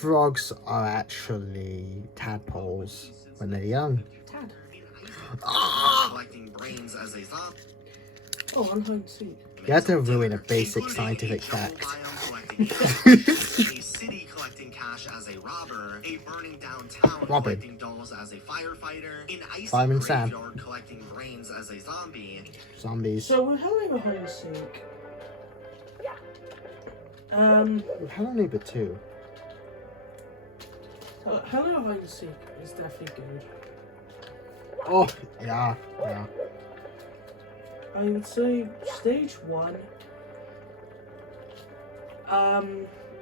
Frogs are actually tadpoles when they're young. Tad. Ah! Collecting brains as a zombie. Oh, on hide and seek. You had to ruin a basic scientific fact. A city collecting cash as a robber, a burning downtown Robin. collecting dolls as a firefighter, an icy Fireman Sam. graveyard collecting brains as a zombie. Zombies. So we're having a hide and seek. Hello Neighbor 2. Hello hide and seek is definitely good. Oh, yeah. I would say stage 1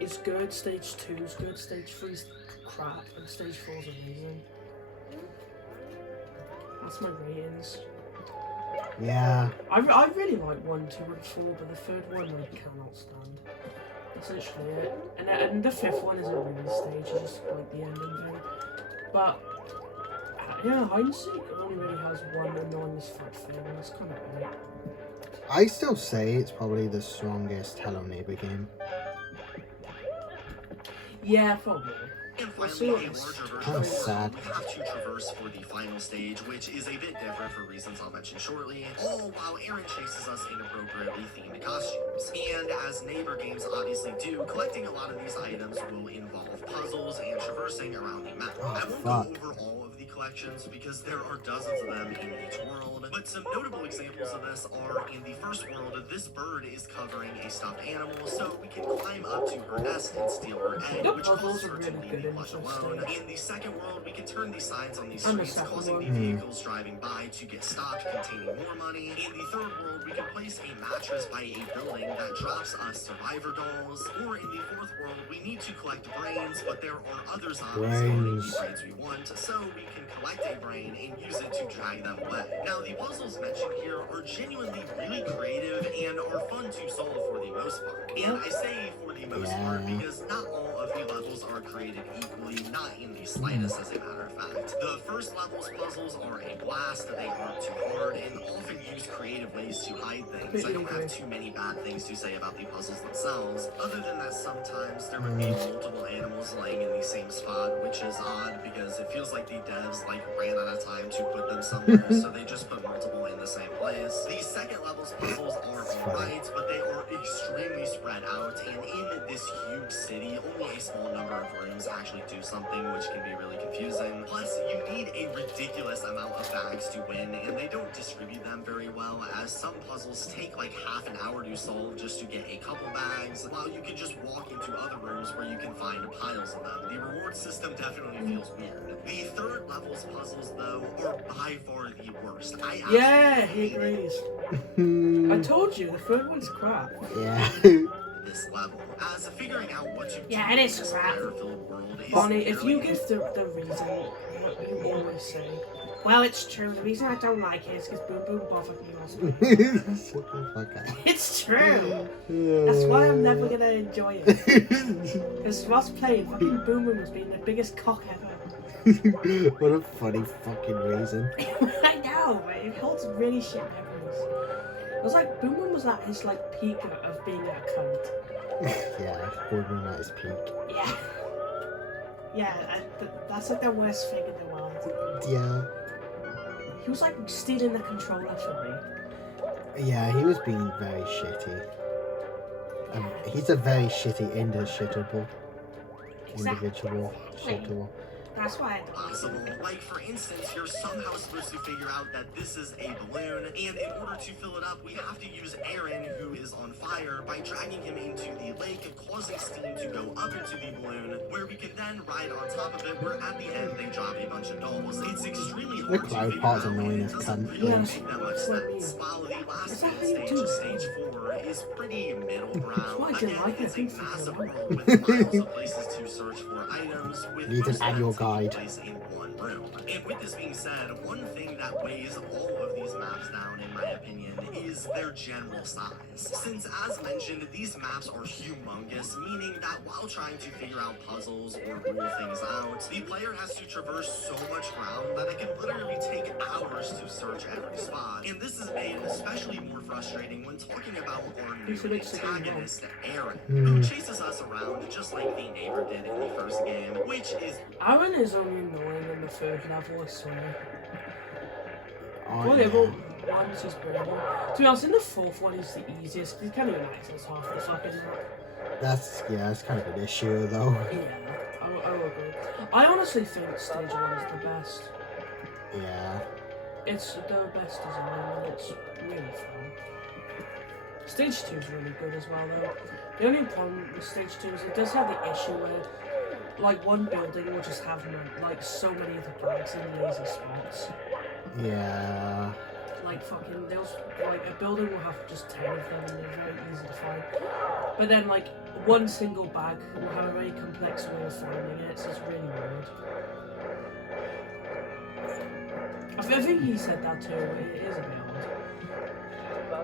is good, stage 2 is good, stage 3 is crap, and stage 4 is amazing. That's my ratings. Yeah. I really like 1, 2, and 4, but the third one I cannot stand. That's literally it. And the 5th one isn't really a stage, it's just like the ending thing. But yeah, hide and seek only really has one anonymous fact thing, and that's kind of it. I still say it's probably the strongest Hello Neighbor game. Yeah, probably. And Let's finally, see a what larger this- version Kinda of the world sad. we have to traverse for the final stage, which is a bit different for reasons I'll mention shortly, all while Aaron chases us in appropriately themed costumes. And as neighbor games obviously do, collecting a lot of these items will involve puzzles and traversing around the map. Oh, I won't fuck. go over all of the collections because there are dozens of them in each world, but some notable examples of this are in the first world, this bird is covering a stuffed animal, so we can climb up to her nest and steal her egg, The which puzzles causes are her to really leave good the in flesh this alone. stage. In the second world, we can turn these signs on these And the streets, second causing the one. vehicles driving by to get stopped, containing more money. In the third world, we can place a mattress by a building that drops us survivor dolls. Or in the fourth world, we need to collect brains, but there are other zombies owning the brains we want, so we can collect a brain and use it to drag them away. Now, the puzzles mentioned here are genuinely really creative and are fun to solve for the most part. And I say for the most part Yeah. because not all of the levels are created equally, not in the slightest as a matter of fact. The first level's puzzles are a blast, they aren't too hard, and often use creative ways to hide things. I don't have too many bad things to say about the puzzles themselves, other than that sometimes there would be multiple animals laying in the same spot, which is odd because it feels like the devs ran out of time to put them somewhere, so they just put multiple in the same place. The second level's puzzles are alright, but they are extremely spread out, and in this huge city, only a small number of rooms actually do something, which can be really confusing. Plus, you need a ridiculous amount of bags to win, and they don't distribute them very well, as some puzzles take like half an hour to solve just to get a couple bags, while you can just walk into other rooms where you can find piles of them. The reward system definitely feels weird. The third level's puzzles, though, are by far the worst. Yeah, hate raise. I told you, the third one's crap. Yeah. This level, as figuring out what to do Yeah, it is in this crap. fire-filled world is Bonnie, if you fairly give the reason, what you always say, well, it's true. The reason I don't like it is because Boom Boom bothered me last week. Shut the fuck up. It's true. That's why I'm never gonna enjoy it. Because Ross playing fucking Boom Boom has been the biggest cock ever. What a funny fucking reason. I know, but it holds really shit memories. It was like Boom Boom was at his peak of being a cunt. Yeah, Boom at his peak. Yeah. Yeah, that's the worst thing in the world. Yeah. He was stealing the controller from me. Yeah, he was being very shitty. He's a very shitty individual. Exactly. Shittable. That's why I don't possible. Like, for instance, you're somehow supposed to figure out that this is a balloon, and in order to fill it up, we have to use Aaron, who is on fire, by dragging him into the lake, causing steam to go up into the balloon, where we can then ride on top of it, where at the end they drop a bunch of dolls. It's extremely hard to Cloud figure part's out, and annoying it as doesn't cunt. really Yeah. make that much sense. While the last Is that how you stage, do it? stage 4, is pretty middle ground. Why do you Again, like it? it's a Thanks for massive coming world with miles of places to search for items, with Needs an most annual items taking guide. place in one room. And And with this being said, one thing that weighs all of these maps down, in my opinion, is their general size. Since, as mentioned, these maps are humongous, meaning that while trying to figure out puzzles or rule things out, the player has to traverse so much ground that it can literally take hours to search every spot. And this is made especially more frustrating when talking about our new antagonist, Aaron, who chases us around just like the neighbor did in the first game, which is... Aaron is only annoying in the third level, I swear. Oh, Well, yeah. level 1's just brilliant. To be honest, in the fourth one, he's the easiest. He can't even access half the fucking map. That's kind of an issue though. Yeah, I will agree. I honestly think stage 1 is the best. Yeah. It's the best design and it's really fun. Stage 2 is really good as well though. The only problem with stage 2 is it does have the issue where like one building will just have like so many of the bags in lazy spots. Yeah. Like fucking like a building will have just 10 of them and they're very easy to find. But then like one single bag will have a very complex way of finding it, so it's really weird. I think he said that too, but it is a bit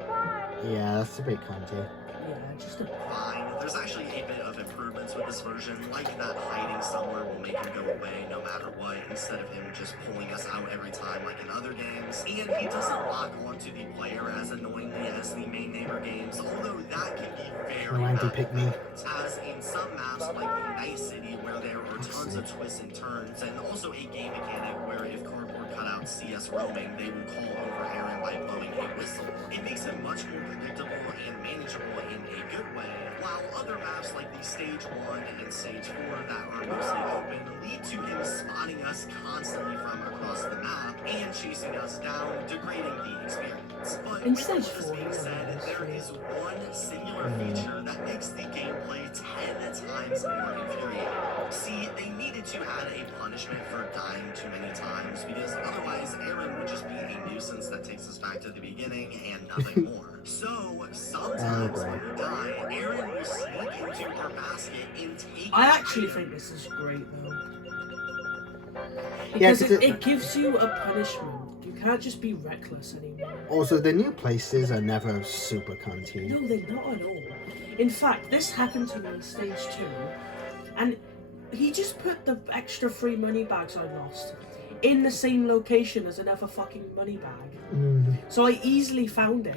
odd. Yeah, that's a bit cunty. Yeah, just a fine. There's actually a bit of improvements with this version, like that hiding somewhere will make him go away no matter what, instead of him just pulling us out every time like in other games. And he doesn't lock onto the player as annoyingly as the main neighbor games, although that can be very No anti-pick me. as in some maps like the Night City where there are tons of twists and turns, and also a game mechanic where if cardboard cutouts see us roaming, they will call over Aaron by blowing a whistle. It makes it much more predictable and manageable in a good way, while other maps like the Stage 1 and Stage 4 that are mostly open lead to him spotting us constantly from across the map and chasing us down, degrading the experience. But In with Stage all this 4, being said, there is one singular feature that makes the gameplay 10 times more infuriating. See, they needed to add a punishment for dying too many times, because otherwise Aaron would just be a nuisance that takes us back to the beginning and nothing more. So, sometimes when we die, Aaron will sneak into our basket and take I actually think this is great though. Yeah, Because 'cause it gives you a punishment. You can't just be reckless anymore. Also, the new places are never super cunty. No, they're not at all. In fact, this happened to me in stage 2, and he just put the extra free money bags I lost in the same location as another fucking money bag. So I easily found it.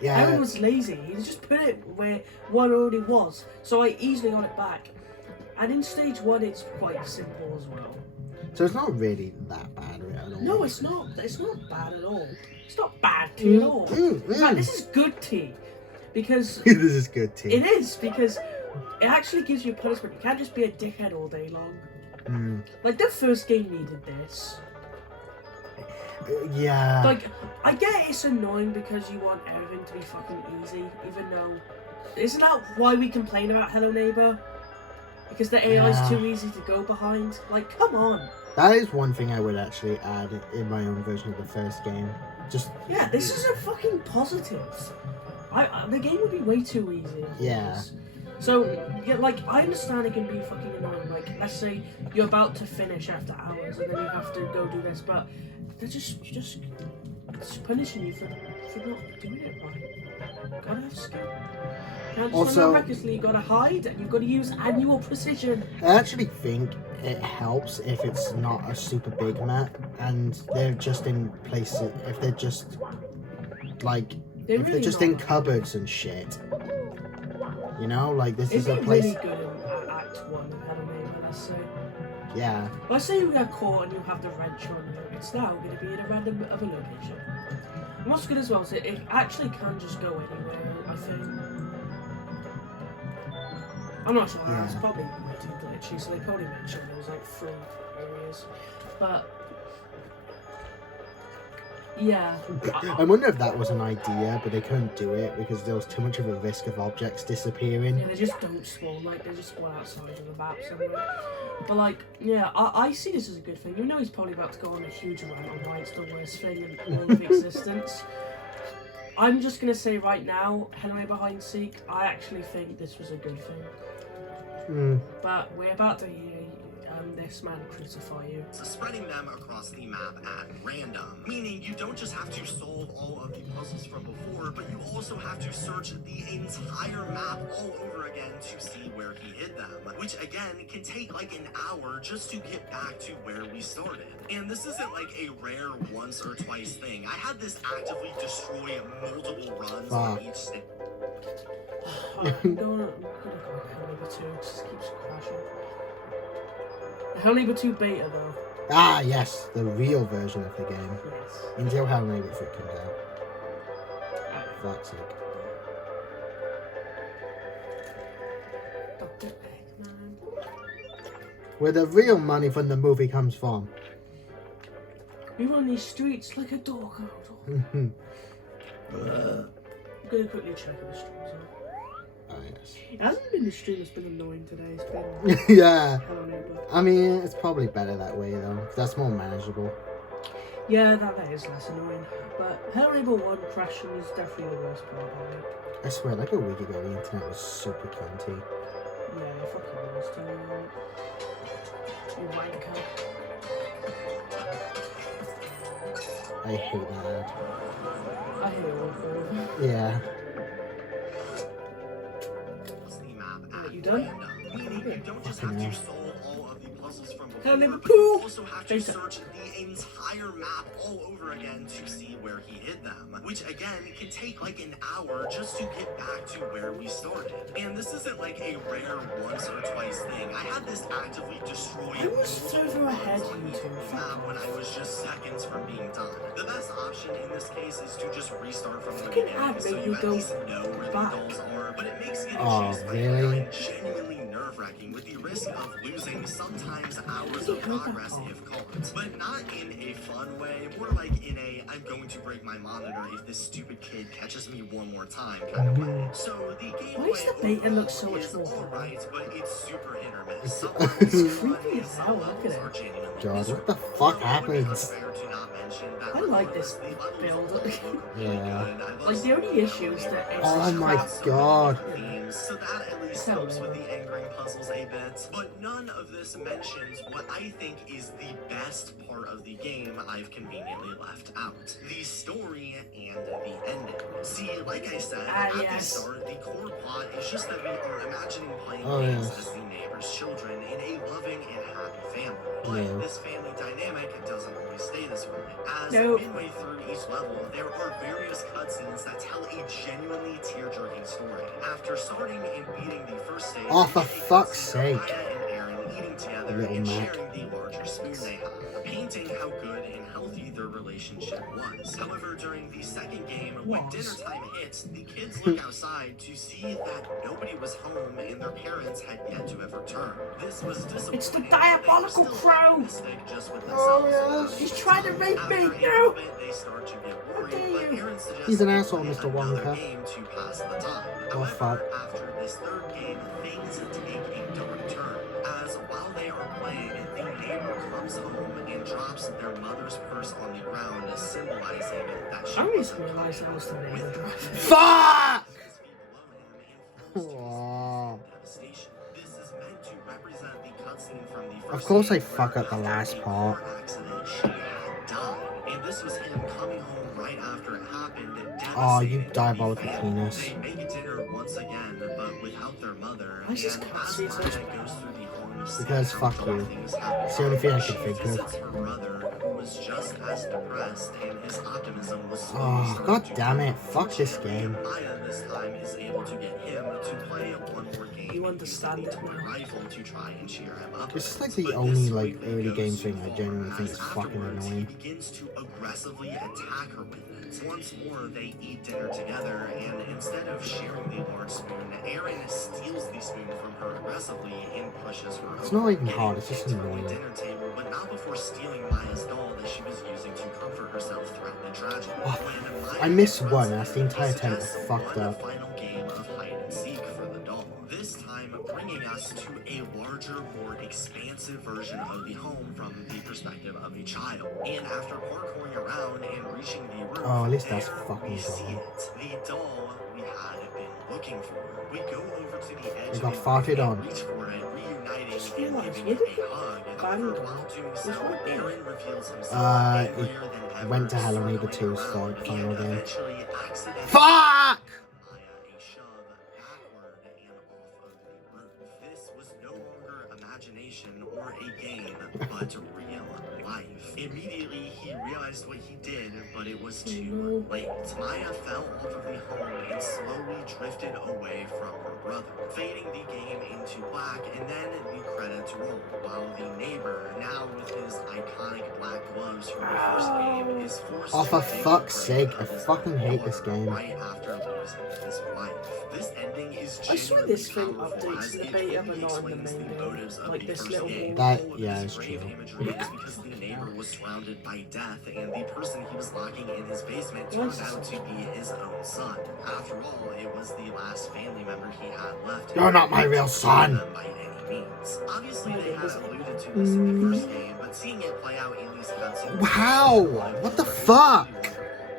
Yeah. Aaron was lazy. He just put it where one already was. So I easily got it back. And in stage 1, it's quite simple as well. So it's not really that bad at all. No, it's not. It's not bad at all. It's not bad tea at all. In fact, this is good tea. Because This is good tea. it is, because it actually gives you a punishment. You can't just be a dickhead all day long. Like, the first game needed this. Yeah. Like, I get it's annoying because you want everything to be fucking easy, even though... Isn't that why we complain about Hello Neighbor? Because the AI is too easy to go behind? Like, come on. That is one thing I would actually add in my own version of the first game. Just... Yeah, this is a fucking positive. The game would be way too easy. Yeah. So, yeah, like, I understand it can be fucking annoying. Like, let's say you're about to finish after hours and then you have to go do this, but they're just punishing you for not doing it right. Gotta have skill. Can't just Also- run recklessly, you gotta hide, and you've gotta use annual precision. I actually think it helps if it's not a super big map and they're just in places, if they're just like, They're if they're really just not. in cupboards and shit. You know, like this It'd is a be place. really good in Act 1 of Hello Neighbor, let's say. Yeah. Let's say you get caught and you have the wrench on you. It's now going to be in a random other location. And what's good as well is it actually can just go anywhere, I think. I'm not sure, Yeah. it's probably way too glitchy, so they probably mentioned there was like 3 areas. But, yeah. I wonder if that was an idea, but they couldn't do it because there was too much of a risk of objects disappearing. Yeah, they just don't spawn, like, they just spawn outside of the map somewhere. But, like, yeah, I see this as a good thing. You know he's probably about to go on a huge rant on why it's the worst thing in all of existence. I'm just going to say right now, Hello Neighbor Hide and Seek, I actually think this was a good thing. But we're about to hear this man crucify you. So spreading them across the map at random, meaning you don't just have to solve all of the puzzles from before, but you also have to search the entire map all over again to see where he hid them, which again can take like an hour just to get back to where we started. And this isn't like a rare once or twice thing. I had this actively destroy multiple runs on each stage. I'm gonna go Hell Neighbor 2, it just keeps crashing. Hell Neighbor 2 beta though. Ah, yes, the real version of the game. Yes. Until Hell Neighbor 3 comes out. Uh, Fuck's sake. Dr. Eggman. Where the real money from the movie comes from. We run these streets like a dog. I'm gonna quickly check if the streams are. Oh, yes. It hasn't been the stream that's been annoying today. It's been Yeah. Hell Neighbor. I mean, it's probably better that way though, 'cause that's more manageable. Yeah, that is less annoying. But Hell Neighbor 1 crashing is definitely the worst part of it. I swear, like a week ago, the internet was super cunty. Yeah, it fucking was too. You wanker. I hate that ad. I hate all of them. Yeah. The map Right, at you done? random, meaning you don't just Fucking have hell. to solve all of the puzzles from Hell before, Neighbor but you 2. also have to Jason. search the entire map all over again to see where he hid them, which again can take like an hour just to get back to where we started. And this isn't like a rare once or twice thing. I had this actively destroy I was further ahead, on you each two. map when I was just seconds from being done. The best option in this case is to just restart from the Fucking beginning, ad so made you me at go least know where back. the dolls are, but it makes getting Oh, chased by really? Aaron genuinely nerve-wracking with the risk of losing sometimes hours of progress if caught. But not in a fun way, more like in a I'm going to break my monitor if this stupid kid catches me one more time kind of way. So the gameplay Why does the beta look so much is more fun? alright, but it's super hit or miss. Some It's levels are creepy fun, as some hell, look levels at are it. genuinely God, miserable. what the fuck Although it would be happens? unfair to not mention that I like this regardless, the build. levels look Yeah. really good. I love Like, the only issue is that it's Oh just my crap. God. themes, so that at least Hell helps no. with the angering puzzles a bit. But none of this mentions what I think is the best part of the game I've conveniently left out. The story and the ending. See, like I said, at the yes. start, the core plot is just that we are imagining playing Oh, games yes. as the neighbor's children in a loving and happy family. But Yeah. this family dynamic doesn't always stay this way. As No. midway through each level, there are various cutscenes that tell a genuinely tear-jerking story. After starting and beating the first stage, Oh, for we get a fuck's cutscene of sake. Aya and Aaron eating together Little and Mac. sharing the larger spoon they have, painting how good and healthy their relationship was. However, during the second game, when Was. dinner time hits, the kids look outside to see that nobody was home and their parents had yet to have returned. This was disappointing. It's the but they were diabolical still crow. optimistic just with Oh, themselves. yes. He's trying to rape After me. a No. little bit, they start to get worried, dare but you. Aaron suggests He's an they asshole, play Mr. another Wonka. game to pass the time. Oh, However, fuck. after this third game, things take a dark turn. As while they are playing, the neighbor comes home and drops their mother's purse on the ground, symbolizing that she I always wasn't realised that was the neighbor with her. driving. Fuck! 6 feet below him and forced to Aw. devastation. This is meant to represent the cutscene from the first Of course I game fuck where up the after last a part. car accident, she had died. And this was him coming home right after it happened. Aw, you devastating diabolical the family. penis. They make dinner once again, but without their mother. Why is this And cutscene as so Maya bad? goes through the homes, Because how fuck dark you. things have It's the only thing I she can think of. visits her brother, who was just as depressed, and his optimism was slowly Oh, starting god to damn wane. it. Fuck this Fortunately, game. Maya this time is able to get him to play one more game. You understand using it the now. rifle to try and cheer him up. This is like But the this only like quickly early goes game too thing I far, genuinely think as is fucking afterwards annoying. He begins to aggressively attack her with it. Once more, they eat dinner together, and instead of sharing the large spoon, Aaron steals the spoon from her aggressively and pushes her. It's over, not even getting hard, it's just to the annoying. dinner table, but not before stealing Maya's doll that she was using to comfort herself throughout the tragedy. Oh, When Maya I missed confronts one, that's the him, entire he attempt. I suggests fucked one up. final game of hide and seek for the doll. This time, bringing us to a larger, more expansive version of the home from the perspective of a child. And after parkouring around and reaching the roof, Oh, at least that's there fucking we see cool. it. The doll we had been looking for. We go over to the edge It got of the farted roof and on. reach for it, reuniting just realised, giving where it did a hug. Bang But while doing was so, right there? Aaron reveals himself It angrier than ever, went to Hello storming Neighbor 2's around, final and game. eventually accidentally Fuck! Maya a shove backward and off of the roof. This was no longer imagination or a game, but real life. Immediately, he realized what he did, but it was too late. Maya fell off of the home and slowly drifted away from her brother, fading the game into black, and then the credits roll, while the neighbor, now with his iconic black gloves from the first game, is forced Oh, to for dig fuck's the sake, grave I of his fucking hate daughter this game. right after losing his wife. This ending is I swear genuinely this thing powerful, updates as in the it beta, totally but not in the explains main the game. motives of Like the this first little game. wall. That, yeah, This it's grave true. imagery is because the neighbor was surrounded by death, and the person he was locking in his basement turned out to be his own son. After all, it was the last family member he had left. You're not my real son. Them by any means. Obviously, they had alluded to this in the first game, but seeing it play out in these cutscenes. How? What the fuck?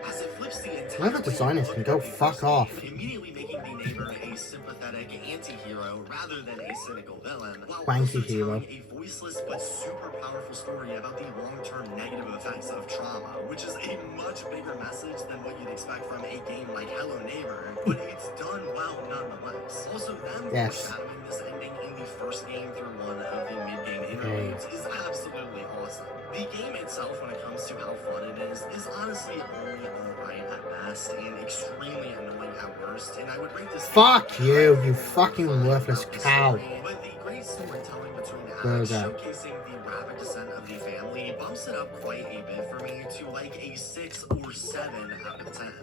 As it flips the entire Whoever designed this can go fuck off. immediately making the neighbor a sympathetic anti-hero rather than a cynical villain, while Wanky also hero. telling a voiceless but super powerful story about the long-term negative effects of trauma, which is a much bigger message than what you'd expect from a game like Hello Neighbor, but it's done well nonetheless. Also, them Yes. foreshadowing this ending in the first game through one of the mid-game interludes is absolutely awesome. The game itself, when it comes to how fun it is honestly only alright at best and extremely annoying at worst, and I would rate this Fuck you fucking worthless cow. But the great storytelling between acts, Burger. showcasing the rapid descent of the family, bumps it up quite a bit for me to like a 6 or 7 out of 10.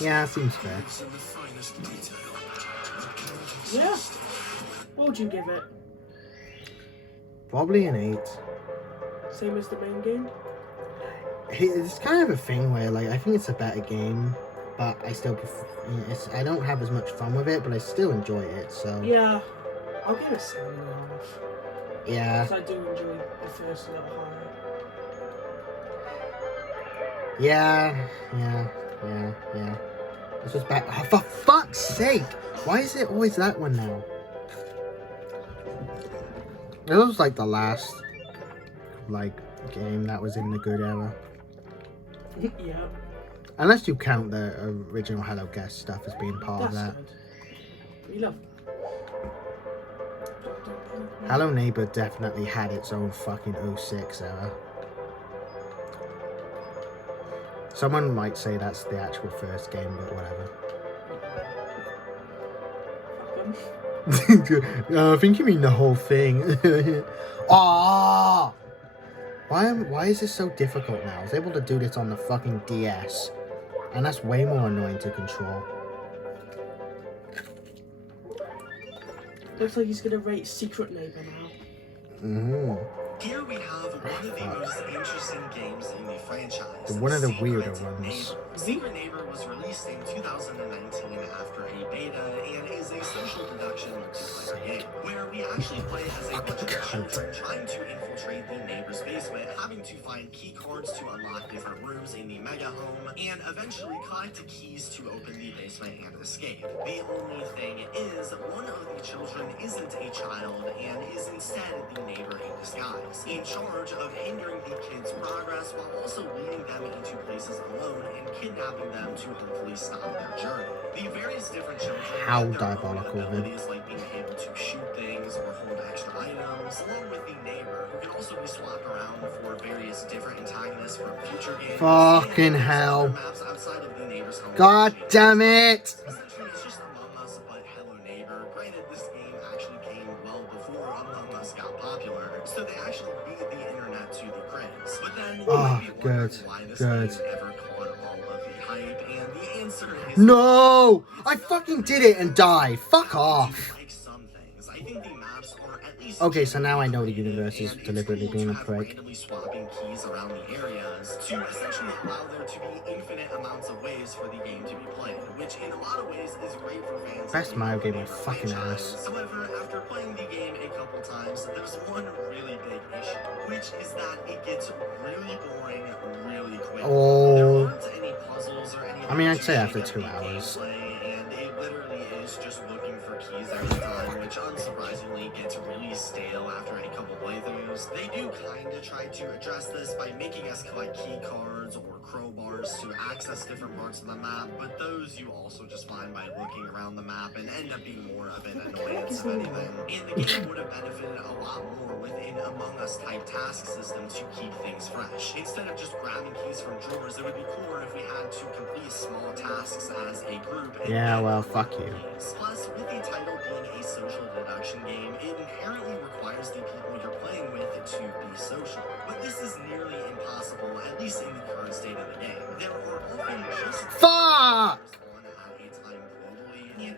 Yeah, seems fair. Yeah. What would you give it? Probably an 8. Same as the main game? It's kind of a thing where, like, I think it's a better game, but I still prefer, I don't have as much fun with it, but I still enjoy it, so. Yeah. I'll give it 7.5. Yeah. Because I do enjoy the first little higher. Yeah. This was back. Oh, for fuck's sake! Why is it always that one now? It was like the last, like, game that was in the good era. Yeah. Unless you count the original Hello Guest stuff as being part That's of that. good. We love Hello Neighbor definitely had its own fucking 06 era. Someone might say that's the actual first game, but whatever. I think you mean the whole thing. Ah! Why is this so difficult now? I was able to do this on the fucking DS. And that's way more annoying to control. Looks like he's gonna rate Secret Neighbor now. Mm-hmm. Here we have one of the most interesting games in the franchise. One of the Secret weirder ones. Neighbor. Secret Neighbor was released in 2019 after a beta and is a social deduction multiplayer game where we actually play as a bunch of children trying to infiltrate the neighbor's basement, having to find key cards to unlock different rooms in the mega home, and eventually collect the keys to open the basement and escape. The only thing is, one of the children isn't a child and is instead the neighbor in disguise, in charge of hindering the kids' progress while also leading them into places alone and kidnapping them to hopefully stop their journey. The various different children How have their own diabolical, man. abilities, like being able to shoot things or hold extra items, along with the neighbor, who can also be swapped around for various different antagonists from future games. Fucking and hell. other maps outside of the neighbor's home. God damn it! Essentially, it's just Among Us, but Hello Neighbor. Granted, this game actually came well before Among Us got popular, so they actually beat the internet to the craze. But then you might be wondering why this game ever caught all of the hype, and the answer is No! I fucking did it and died. Fuck off. like some things. I think the maps are at least Okay, so now I know the universe is and it's deliberately cool being to a have prick. randomly swapping keys around the areas to essentially allow there to be infinite amounts of ways for the game to be played, which in a lot of ways is great for fans. Best of the Mario game Mario of fucking franchise. ass. However, after playing the game a couple times, there's one really big issue, which is that it gets really boring really quick. Oh. There aren't any puzzles or anything I mean, I'd to say shake after up 2 the hours. gameplay, and it literally is just looking for keys every time, which unsurprisingly gets really really stale after a couple playthroughs. They do kinda try to address this by making us collect key cards or crowbars to access different parts of the map, but those you also just find by looking around the map and end up being more of an annoyance if anything. And the game would have benefited a lot more with an Among Us type task system to keep things fresh. Instead of just grabbing keys from drawers, it would be cooler if we had to complete small tasks as a group. And Yeah, then well, fuck you. Plus, with the title being a social deduction game, it inherently requires the people you're playing with to be social. But this is nearly impossible, at least in the current state of the game. There are often just Fuck! on at a time globally, and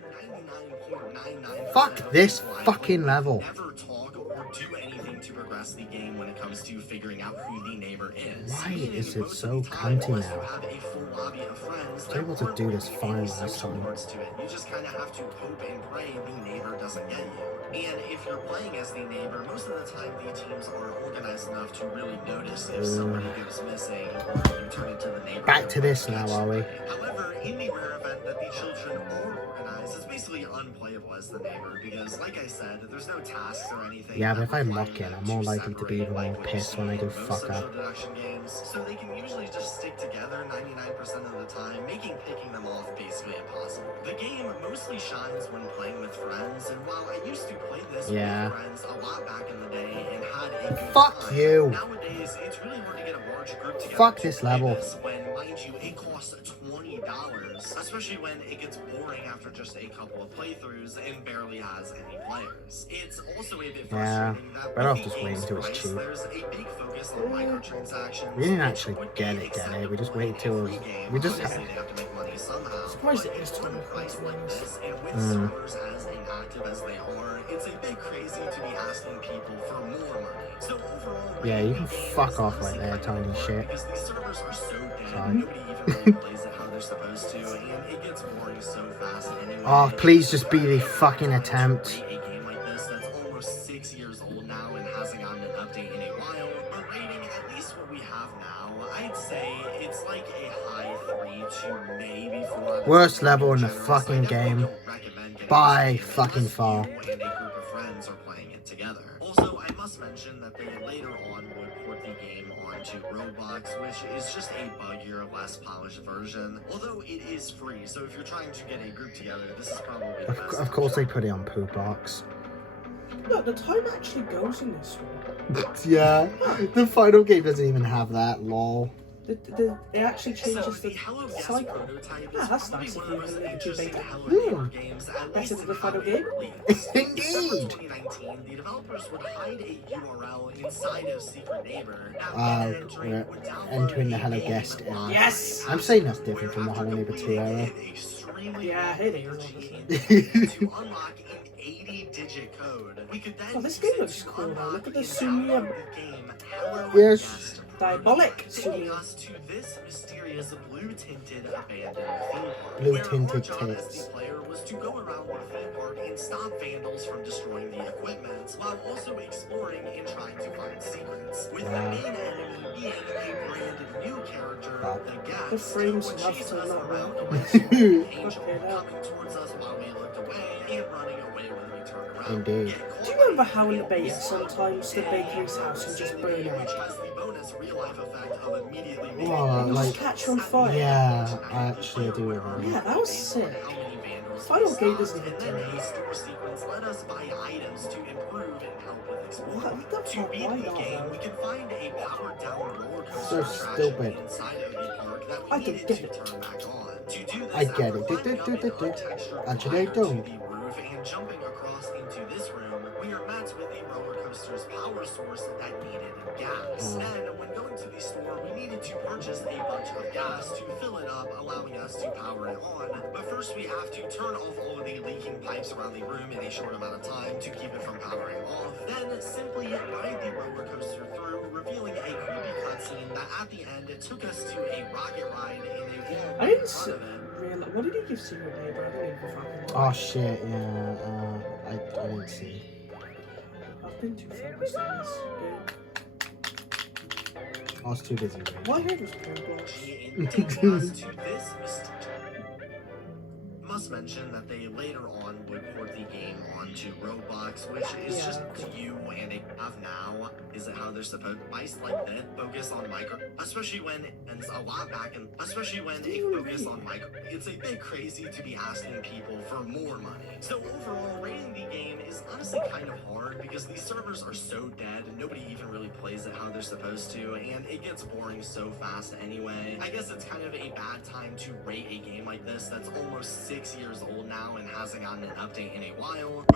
99.99% Fuck of this people I fucking play level. never talk or do anything to progress the game when it comes to figuring out who the neighbor is. Why Meaning is it most so of the time, cunty unless you now? have a full lobby of friends, I was there able to aren't do this really fine any last social time. parts to it. You just kind of have to hope and pray the neighbor doesn't get you. And if you're playing as the neighbor, most of the time the teams are organized enough to really notice if somebody goes missing or you turn into the neighbor. Back to this now, are we? However, in the rare event that the children are organized, it's basically unplayable as the neighbor because, like I said, there's no tasks or anything. Yeah, but that if I'm require looking, them I'm more to likely to be separate even more like what you pissed when I see do in most fuck social up. deduction games. So they can usually just stick together 99% of the time, making picking them off basically impossible. The game mostly shines when playing with friends, and while I used to play this Yeah. with friends a lot back in the day and had a good Fuck time, you. nowadays it's really hard to get a large group together Fuck to this play level. this when, mind you, it costs $20, especially when it gets boring after just a couple of playthroughs and barely has any players. It's also a bit Yeah, frustrating that better with off the just waiting game's till it's price, cheap. there's a big focus on microtransactions. We didn't which actually would get be it. We just acceptable wait in a till free game. we just Obviously, they have to make money somehow. Surprised But it is at one $20, price to be like honest. this, and with Mm. servers as inactive as they are, it's a bit crazy to be asking people for more money. So overall, Yeah, you can the game fuck is off right honestly there, kind of tiny hard shit. because these servers are so dead, Sorry. nobody even really plays it how they're supposed to, and it gets boring so fast anyway. Oh, please just be the fucking attempt. A game like this that's almost 6 years old now and hasn't gotten an update in a while, but rating at least what we have now, I'd say it's like a high 3 to maybe 4 out of Worst 10 level in the generous. fucking I definitely game. don't recommend getting By this game fucking unless far. you and a group of friends are playing it together. Also, I must mention that they later on would port the game onto Roblox, which is just a buggier, less polished version. Although it is free, so if you're trying to get a group together, this is probably the best Of course they option. put it on Poo Box. Look, the time actually goes in this one. Yeah, the final game doesn't even have that, lol. It actually So changes the the Hello Guest cycle. prototype Yeah, is that's probably nice one of of you the most to make it interesting bigger. Hello Yeah. Neighbor games, at Better least than in the how final it game? released. In December Indeed. 2019, the developers would hide a URL inside of Secret Neighbor. Now, Uh, entering we're would download entering the a Hello game Guest era. live Yes! on the I'm App saying Store, that's different from where the Hello after Neighbor 2 completing era. an extremely Yeah, long it is, negotiating honestly. period to unlock an 80-digit code, we could then Oh, this use game it looks to cool, though. unlock Look at the and Sumia download the game Hello Yes. Guest Diabolic taking Sumia. us to this mysterious blue-tinted abandoned theme park. Blue-tinted where our job as tits. the player was to go around the theme park and stop vandals from destroying the equipment, while also exploring and trying to find secrets. With the Wow. main enemy being a brand new character, Wow. the Guest, The frames who would love chase to us not around work. a small angel, Okay, now. coming towards us while we looked away and running away when we turned around. Indeed. Get caught Do you remember by how in the a beta respawn sometimes the bakery's house would just burn which out? has the bonus real-life effect of immediately making Oh, It like- just catch on fire. Yeah, I actually do remember. Yeah, that was sick. Final Final game doesn't even do And it. then a store sequence let us buy items to improve and help with exploring. What the To fuck? beat Why the not, game, though? we can find a powered-down roller So coaster stupid. attraction inside of the park that I we don't needed get to turn back on. To do this, I get after it. climbing up an untextured Actually, I ladder to don't. the roof and jumping across into this room, we are met with the roller coaster's power source that needed gas. Oh. Then, when going to the store, we needed to purchase a bunch of gas to fill it up, allowing us to power it on. But first, we have to turn off all of the leaking pipes around the room in a short amount of time to keep it from powering off. Then, simply ride the roller coaster through, revealing a creepy cutscene that at the end took us to a rocket ride in a wall I in didn't front of it. realize. What did he give Secret Neighbor? I don't even fucking know. Oh shit, yeah, I didn't see. I've been too focused on this game. I was too busy reading. My head was pure blush. And taking us to this mysterious. My must mention that they later on would port the game onto Roblox, which is just you and a have now. Is it how they're supposed to ice like that? Focus on micro, especially when and a lot back in, especially when a focus on micro. It's a bit crazy to be asking people for more money. So overall, rating the game is honestly kind of hard because these servers are so dead and nobody even really plays it how they're supposed to, and it gets boring so fast anyway. I guess it's kind of a bad time to rate a game like this that's almost 6 years old now and hasn't gotten an update in a while.